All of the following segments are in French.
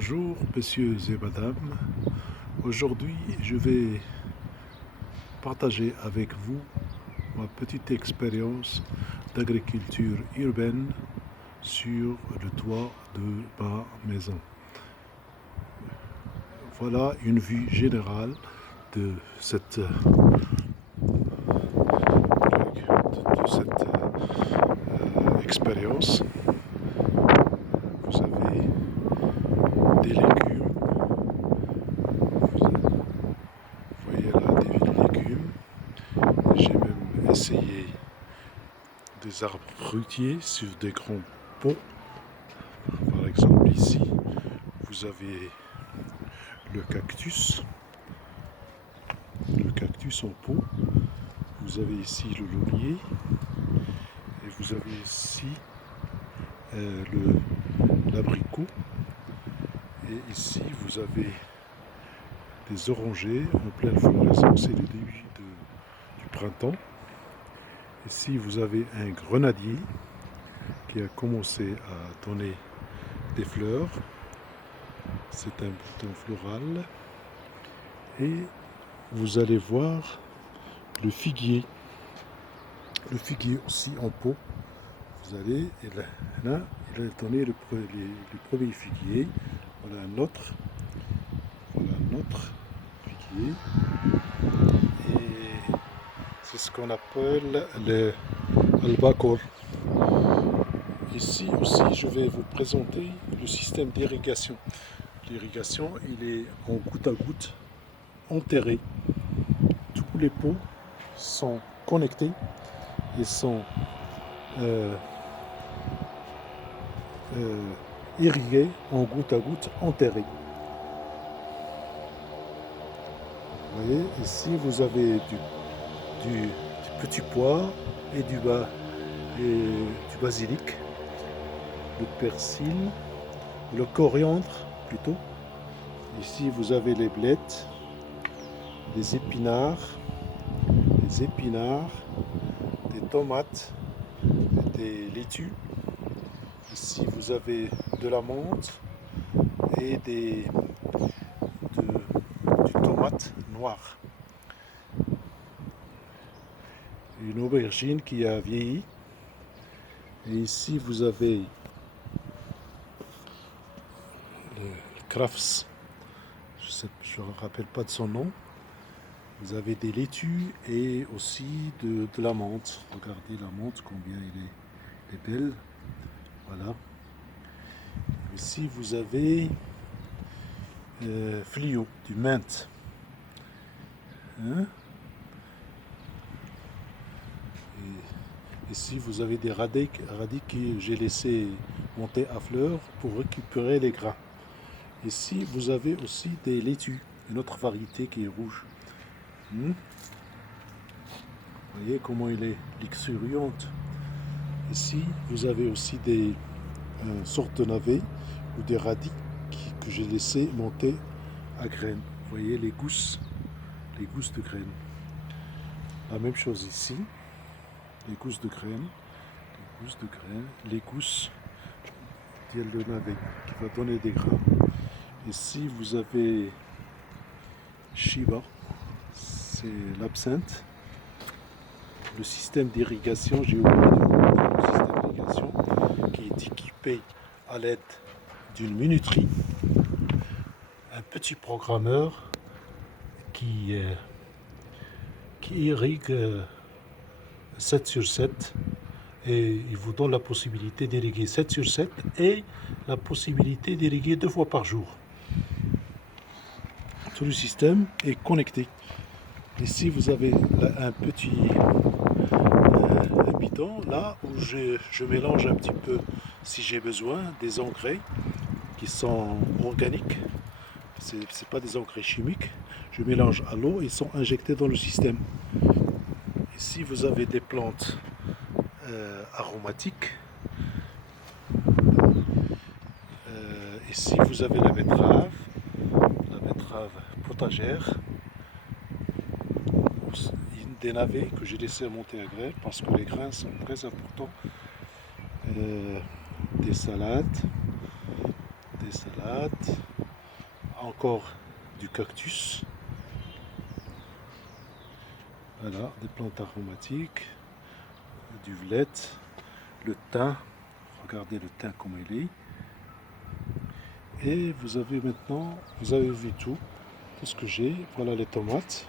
Bonjour messieurs et madame, aujourd'hui je vais partager avec vous ma petite expérience d'agriculture urbaine sur le toit de ma maison. Voilà une vue générale de cette expérience. Vous avez des légumes, vous voyez là des légumes. J'ai même essayé des arbres fruitiers sur des grands pots. Par exemple ici, vous avez le cactus en pot. Vous avez ici le laurier et vous avez ici l'abricot. Et ici vous avez des orangers en pleine floraison, c'est le début du printemps. Ici vous avez un grenadier qui a commencé à donner des fleurs. C'est un bouton floral. Et vous allez voir le figuier aussi en pot. Vous allez, et là il a donné le premier figuier. Voilà un autre figuier. Et c'est ce qu'on appelle le albacor. Ici aussi, je vais vous présenter le système d'irrigation. L'irrigation, il est en goutte à goutte, enterré. Tous les pots sont connectés et sont irrigués en goutte à goutte, enterrés. Vous voyez, ici vous avez du petit pois et du basilic, le persil, le coriandre plutôt. Ici vous avez les blettes, des épinards, des tomates, des laitues. Ici vous avez de la menthe et du tomate noire. Une aubergine qui a vieilli. Et ici vous avez le crafts, je ne me rappelle pas de son nom. Vous avez des laitues et aussi de la menthe. Regardez la menthe, combien elle est belle. Voilà. Ici vous avez Flio, du menthe. Hein? Ici vous avez des radis que j'ai laissé monter à fleur pour récupérer les grains. Ici vous avez aussi des laitues, une autre variété qui est rouge. Vous voyez comment il est luxuriante. Ici vous avez aussi des sortes de navets ou des radis que j'ai laissé monter à graines. Vous voyez les gousses de graines. La même chose ici, les gousses de graines, les gousses de navet qui va donner des grains. Ici vous avez Shiba, c'est l'absinthe. Le système d'irrigation, j'ai oublié de vous dire le système d'irrigation qui est équipé à l'aide d'une minuterie, un petit programmeur qui irrigue 7 sur 7 et il vous donne la possibilité d'irriguer 7 sur 7 et la possibilité d'irriguer 2 fois par jour. Tout le système est connecté. Ici vous avez un petit bidon là où je mélange un petit peu, si j'ai besoin, des engrais qui sont organiques. C'est pas des engrais chimiques. Je mélange à l'eau et ils sont injectés dans le système. Ici vous avez des plantes aromatiques. Ici vous avez la betterave potagère, des navets que j'ai laissé monter à graines parce que les grains sont très importants, des salades, des salades, encore du cactus, voilà, des plantes aromatiques, du vlette, le thym, regardez le thym comme il est. Et vous avez maintenant, vous avez vu tout ce que j'ai. Voilà les tomates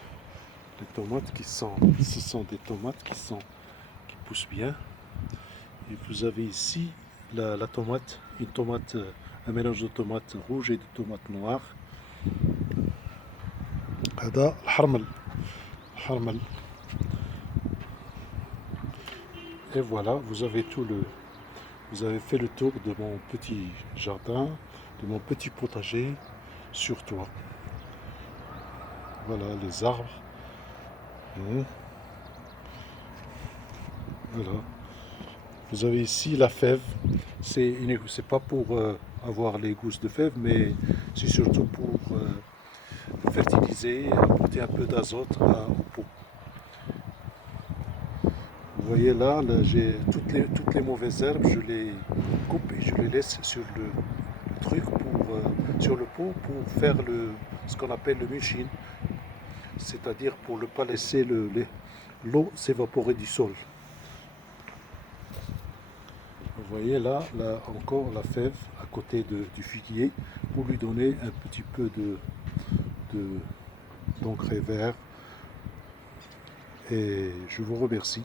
qui sont, ce sont des tomates qui poussent bien. Et vous avez ici la tomate, une tomate, un mélange de tomates rouges et de tomates noires. هذا الحرمل. Et voilà, vous avez fait le tour de mon petit jardin, de mon petit potager sur toit. Voilà les arbres. Voilà. Vous avez ici la fève. C'est pas pour avoir les gousses de fève, mais c'est surtout pour fertiliser, apporter un peu d'azote au pot. Vous voyez là, j'ai toutes les mauvaises herbes, je les coupe et je les laisse sur le truc sur le pot pour faire ce qu'on appelle le mulching, c'est-à-dire pour ne pas laisser l'eau s'évaporer du sol. Vous voyez là encore la fève à côté du figuier pour lui donner un petit peu d'engrais vert. Et je vous remercie.